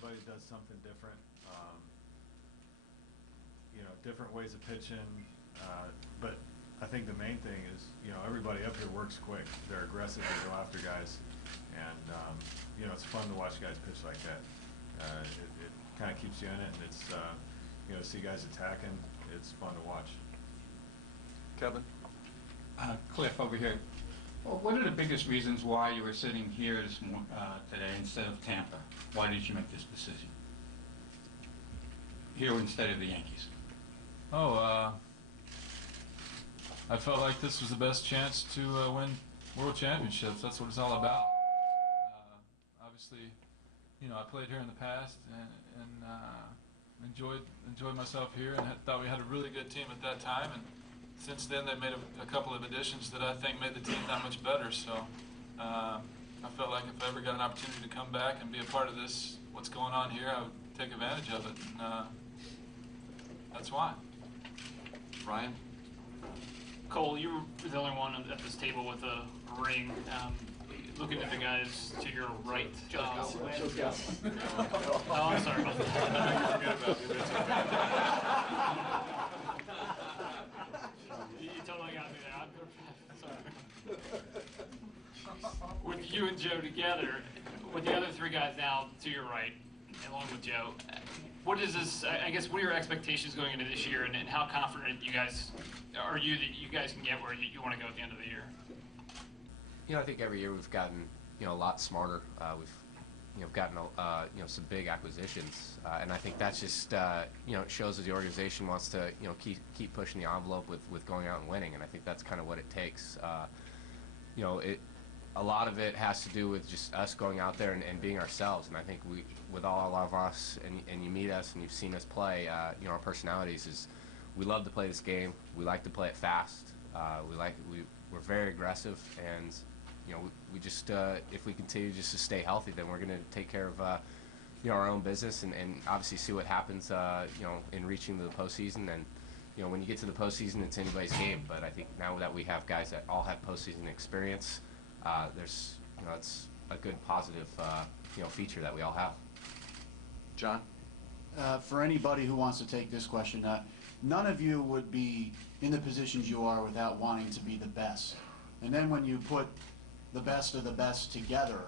everybody does something different. You know, different ways of pitching, but I think the main thing is, you know, everybody up here works quick. They're aggressive. They go after guys, and you know, it's fun to watch guys pitch like that. It kind of keeps you in it, and it's you know, see guys attacking. It's fun to watch. Kevin? Cliff over here. Well, what are the biggest reasons why you were sitting here today instead of Tampa? Why did you make this decision? Here instead of the Yankees? Oh, I felt like this was the best chance to win world championships. That's what it's all about. Obviously, you know, I played here in the past and enjoyed myself here, and thought we had a really good team at that time. And since then, they made a couple of additions that I think made the team that much better. So I felt like if I ever got an opportunity to come back and be a part of this, what's going on here, I would take advantage of it. And that's why. Ryan? Cole, you were the only one at this table with a ring. Looking at the guys to your right. Oh, I'm sorry about that. You totally got me there. Sorry. With you and Joe together, with the other three guys now to your right, along with Joe, what is this? I guess, what are your expectations going into this year, and how confident you guys are you that you guys can get where you want to go at the end of the year? You know, I think every year we've gotten, you know, a lot smarter. We've, you know, gotten, you know, some big acquisitions, and I think that's just, you know, it shows that the organization wants to, you know, keep pushing the envelope with going out and winning, and I think that's kind of what it takes. You know, a lot of it has to do with just us going out there and being ourselves, and I think with all of us, and you meet us and you've seen us play, you know, our personalities is we love to play this game. We like to play it fast. We're very aggressive, and you know, we just if we continue just to stay healthy, then we're going to take care of you know, our own business, and obviously see what happens you know, in reaching the postseason. And you know, when you get to the postseason, it's anybody's game. But I think now that we have guys that all have postseason experience, there's, you know, it's a good positive you know, feature that we all have. John? For anybody who wants to take this question, none of you would be in the positions you are without wanting to be the best. And then when you put the best of the best together,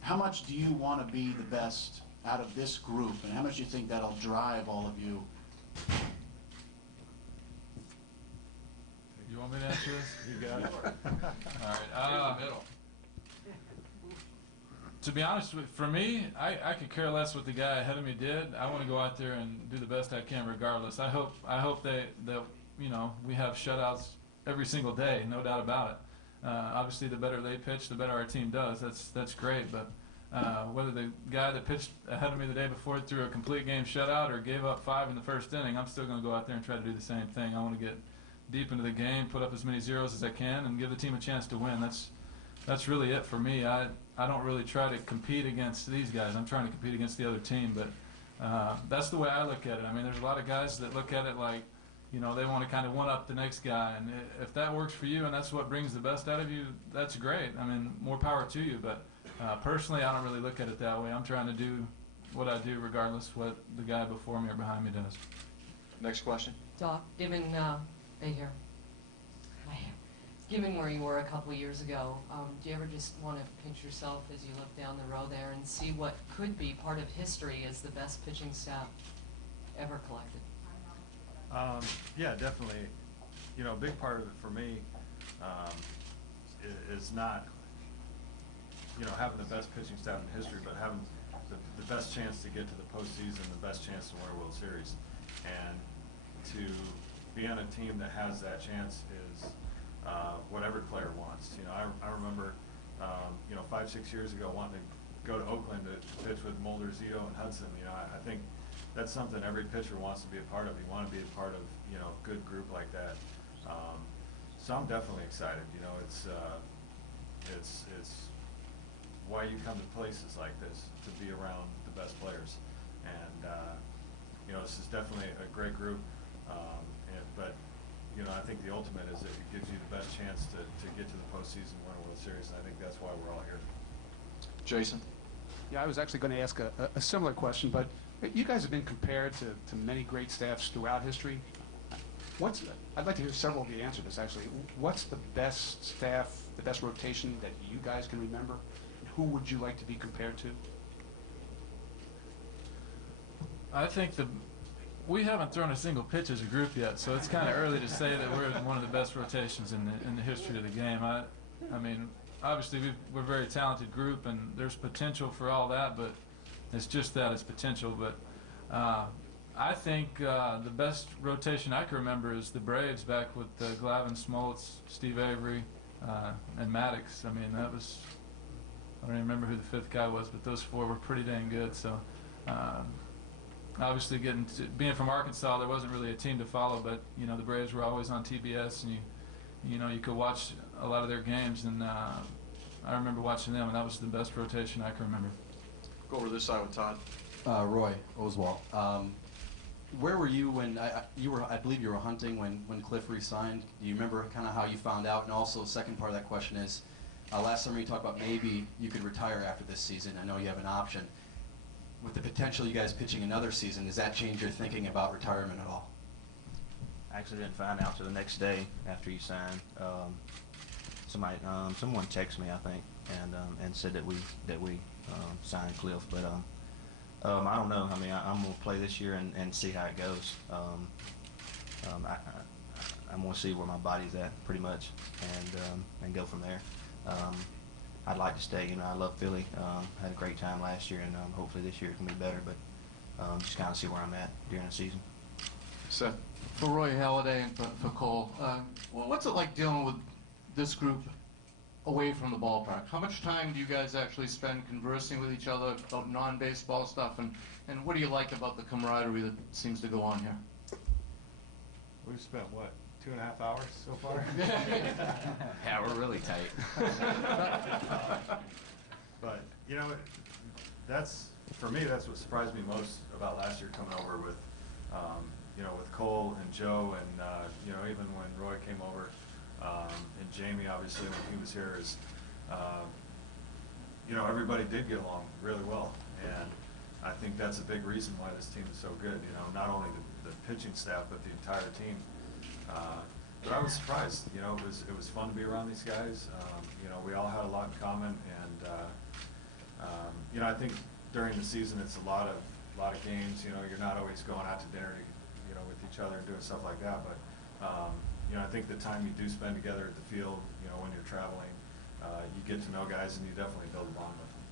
how much do you want to be the best out of this group, and how much do you think that'll drive all of you? You want me to answer this? You got it. All right. To be honest with, for me, I could care less what the guy ahead of me did. I want to go out there and do the best I can, regardless. I hope that you know, we have shutouts every single day, no doubt about it. Obviously, the better they pitch, the better our team does. That's great. But whether the guy that pitched ahead of me the day before threw a complete game shutout or gave up 5 in the first inning, I'm still going to go out there and try to do the same thing. I want to get deep into the game, put up as many zeros as I can, and give the team a chance to win. That's really it for me. I don't really try to compete against these guys. I'm trying to compete against the other team. But that's the way I look at it. I mean, there's a lot of guys that look at it like, you know, they want to kind of one-up the next guy, and if that works for you and that's what brings the best out of you, that's great. I mean, more power to you. But personally, I don't really look at it that way. I'm trying to do what I do regardless what the guy before me or behind me does. Next question. Doc, given given where you were a couple of years ago, do you ever just want to pinch yourself as you look down the row there and see what could be part of history as the best pitching staff ever collected? Yeah, definitely. You know, a big part of it for me is not, you know, having the best pitching staff in history, but having the best chance to get to the postseason, the best chance to win a World Series. And to be on a team that has that chance is what every player wants. You know, I remember, you know, 5-6 years ago wanting to go to Oakland to pitch with Mulder, Zito, and Hudson. You know, I think that's something every pitcher wants to be a part of. You want to be a part of, you know, a good group like that. So I'm definitely excited. You know, it's why you come to places like this, to be around the best players. And you know, this is definitely a great group. But you know, I think the ultimate is that it gives you the best chance to get to the postseason, win a World Series, and I think that's why we're all here. Jason? Yeah, I was actually going to ask a similar question, but you guys have been compared to many great staffs throughout history. I'd like to hear several of you answer this, actually. What's the best staff, the best rotation that you guys can remember? Who would you like to be compared to? I think we haven't thrown a single pitch as a group yet, so it's kind of early to say that we're one of the best rotations in the history of the game. I mean, obviously we're a very talented group, and there's potential for all that, but it's just that, it's potential. But I think the best rotation I can remember is the Braves back with Glavine, Smoltz, Steve Avery, and Maddox. I mean, that was, I don't even remember who the fifth guy was, but those four were pretty dang good. So obviously being from Arkansas, there wasn't really a team to follow, but you know, the Braves were always on TBS, and you know, you could watch a lot of their games, and I remember watching them, and that was the best rotation I can remember. Go over to this side with Todd. Roy Oswald. Where were you when I believe you were hunting when Cliff re-signed? Do you remember kind of how you found out? And also, second part of that question is, last summer you talked about maybe you could retire after this season. I know you have an option. With the potential you guys pitching another season, does that change your thinking about retirement at all? I actually didn't find out till the next day after you signed. Someone texted me, I think, and said that we signed Cliff, but I don't know. I mean, I'm gonna play this year and see how it goes. I'm gonna see where my body's at, pretty much, and go from there. I'd like to stay. You know, I love Philly. Had a great time last year, and hopefully this year it can be better. But just kind of see where I'm at during the season. Seth. For Roy Halladay and for Cole, well, what's it like dealing with this group away from the ballpark? How much time do you guys actually spend conversing with each other about non-baseball stuff, and what do you like about the camaraderie that seems to go on here? We've spent, what, 2.5 hours so far? Yeah, we're really tight. But, you know, for me, that's what surprised me most about last year coming over with, you know, with Cole and Joe, and, you know, even when Roy came over, and Jamie, obviously, when he was here, is, you know, everybody did get along really well. And I think that's a big reason why this team is so good, you know, not only the pitching staff, but the entire team. But I was surprised, you know, it was fun to be around these guys. You know, we all had a lot in common, and, you know, I think during the season it's a lot of games. You know, you're not always going out to dinner, you know, with each other and doing stuff like that, but, you know, I think the time you do spend together at the field, you know, when you're traveling, you get to know guys, and you definitely build a bond with them.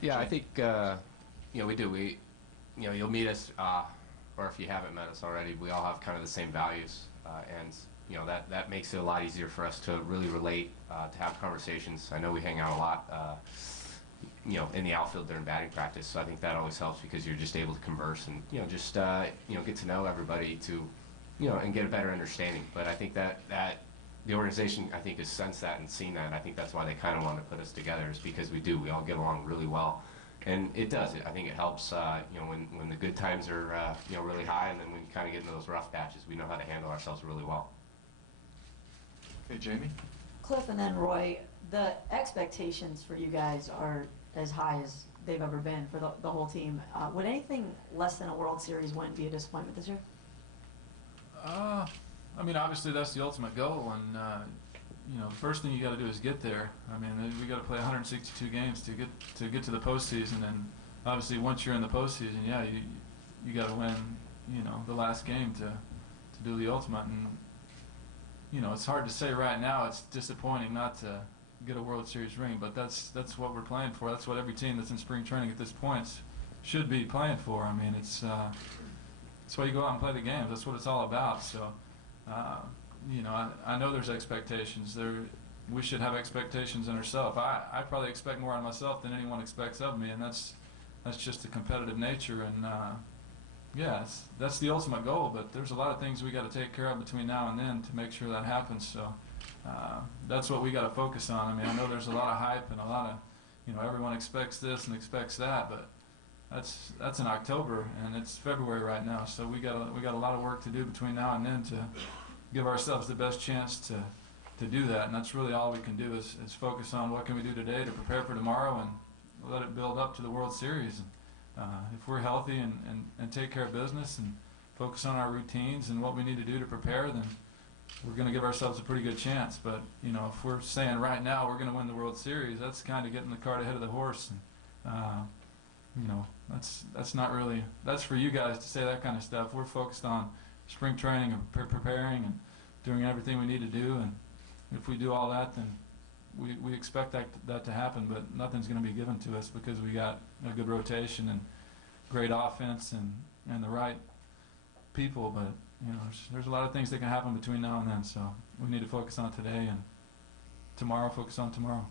Yeah, I think you know, we do. You know, you'll meet us, or if you haven't met us already, we all have kind of the same values, and you know, that makes it a lot easier for us to really relate, to have conversations. I know we hang out a lot, you know, in the outfield during batting practice, so I think that always helps because you're just able to converse and you know, just you know, get to know everybody to, you know, and get a better understanding. But I think that the organization, I think, has sensed that and seen that. And I think that's why they kind of want to put us together, is because we all get along really well, and it does. I think it helps. You know, when the good times are you know, really high, and then when you kind of get into those rough patches, we know how to handle ourselves really well. Okay, Jamie. Cliff and then Roy, the expectations for you guys are as high as they've ever been for the whole team. Would anything less than a World Series win be a disappointment this year? I mean, obviously that's the ultimate goal, and you know, the first thing you got to do is get there. I mean, we got to play 162 games to get to the postseason, and obviously once you're in the postseason, yeah, you got to win, you know, the last game to do the ultimate. And you know, it's hard to say right now. It's disappointing not to get a World Series ring, but that's what we're playing for. That's what every team that's in spring training at this point should be playing for. I mean, it's that's why you go out and play the games. That's what it's all about. So, you know, I know there's expectations. We should have expectations in ourselves. I probably expect more on myself than anyone expects of me, and that's just the competitive nature. And yeah, that's the ultimate goal. But there's a lot of things we got to take care of between now and then to make sure that happens. So that's what we got to focus on. I mean, I know there's a lot of hype and a lot of, you know, everyone expects this and expects that, but that's in October, and it's February right now. So we got a lot of work to do between now and then to give ourselves the best chance to do that. And that's really all we can do is focus on what can we do today to prepare for tomorrow, and let it build up to the World Series. And, if we're healthy and take care of business and focus on our routines and what we need to do to prepare, then we're going to give ourselves a pretty good chance. But you know, if we're saying right now we're going to win the World Series, that's kind of getting the cart ahead of the horse. And, you know, that's not really, that's for you guys to say that kind of stuff. We're focused on spring training and preparing and doing everything we need to do. And if we do all that, then we expect that to happen. But nothing's going to be given to us because we got a good rotation and great offense and the right people. But you know, there's a lot of things that can happen between now and then. So we need to focus on today, and tomorrow focus on tomorrow.